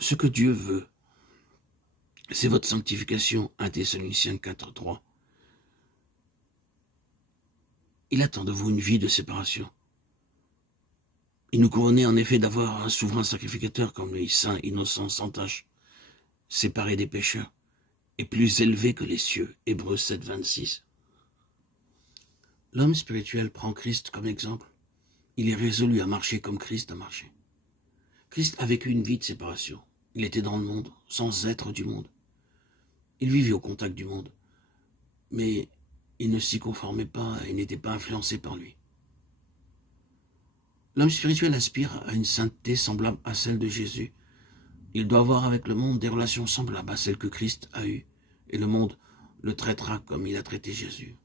Ce que Dieu veut, c'est votre sanctification, 1 Thessaloniciens 4:3. Il attend de vous une vie de séparation. Il nous couronnait en effet d'avoir un souverain sacrificateur comme lui, saint, innocent, sans tache, séparé des pécheurs, et plus élevé que les cieux, Hébreux 7:26. L'homme spirituel prend Christ comme exemple. Il est résolu à marcher comme Christ a marché. Christ a vécu une vie de séparation. Il était dans le monde, sans être du monde. Il vivait au contact du monde, mais il ne s'y conformait pas et n'était pas influencé par lui. L'homme spirituel aspire à une sainteté semblable à celle de Jésus. Il doit avoir avec le monde des relations semblables à celles que Christ a eues, et le monde le traitera comme il a traité Jésus.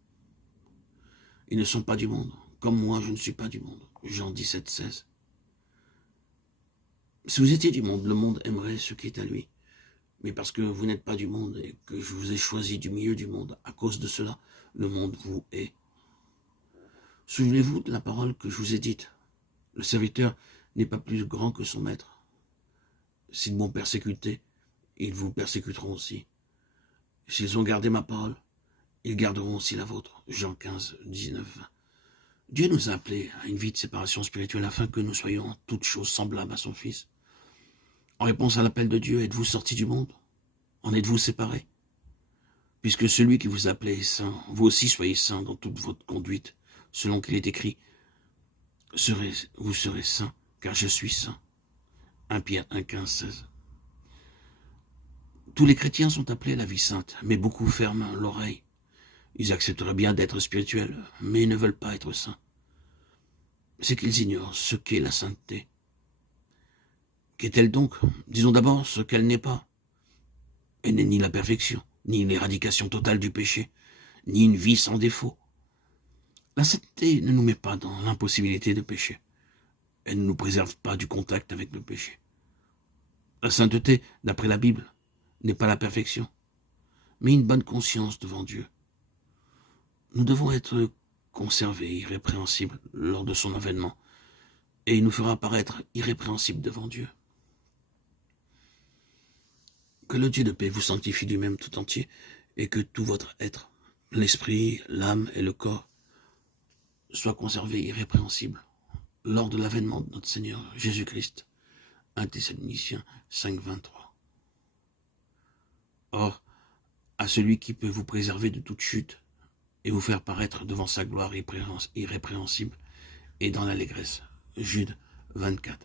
Ils ne sont pas du monde, comme moi je ne suis pas du monde. Jean 17:16. Si vous étiez du monde, le monde aimerait ce qui est à lui. Mais parce que vous n'êtes pas du monde et que je vous ai choisi du milieu du monde, à cause de cela, le monde vous hait. Souvenez-vous de la parole que je vous ai dite. Le serviteur n'est pas plus grand que son maître. S'ils m'ont persécuté, ils vous persécuteront aussi. S'ils ont gardé ma parole, ils garderont aussi la vôtre. Jean 15:19-20. Dieu nous a appelés à une vie de séparation spirituelle afin que nous soyons en toutes choses semblables à son Fils. En réponse à l'appel de Dieu, êtes-vous sortis du monde? En êtes-vous séparés? Puisque celui qui vous a appelé est saint, vous aussi soyez saints dans toute votre conduite, selon qu'il est écrit, vous serez saints, car je suis saint. 1 Pierre 1:15-16. Tous les chrétiens sont appelés à la vie sainte, mais beaucoup ferment l'oreille. Ils accepteraient bien d'être spirituels, mais ils ne veulent pas être saints. C'est qu'ils ignorent ce qu'est la sainteté. Qu'est-elle donc? Disons d'abord ce qu'elle n'est pas. Elle n'est ni la perfection, ni l'éradication totale du péché, ni une vie sans défaut. La sainteté ne nous met pas dans l'impossibilité de pécher. Elle ne nous préserve pas du contact avec le péché. La sainteté, d'après la Bible, n'est pas la perfection, mais une bonne conscience devant Dieu. Nous devons être conservés, irrépréhensibles lors de son avènement, et il nous fera paraître irrépréhensibles devant Dieu. Que le Dieu de paix vous sanctifie du même tout entier, et que tout votre être, l'esprit, l'âme et le corps, soient conservés irrépréhensibles lors de l'avènement de notre Seigneur Jésus-Christ. 1 Thessaloniciens 5:23. Or, à celui qui peut vous préserver de toute chute et vous faire paraître devant sa gloire irrépréhensible et dans l'allégresse. Jude 24.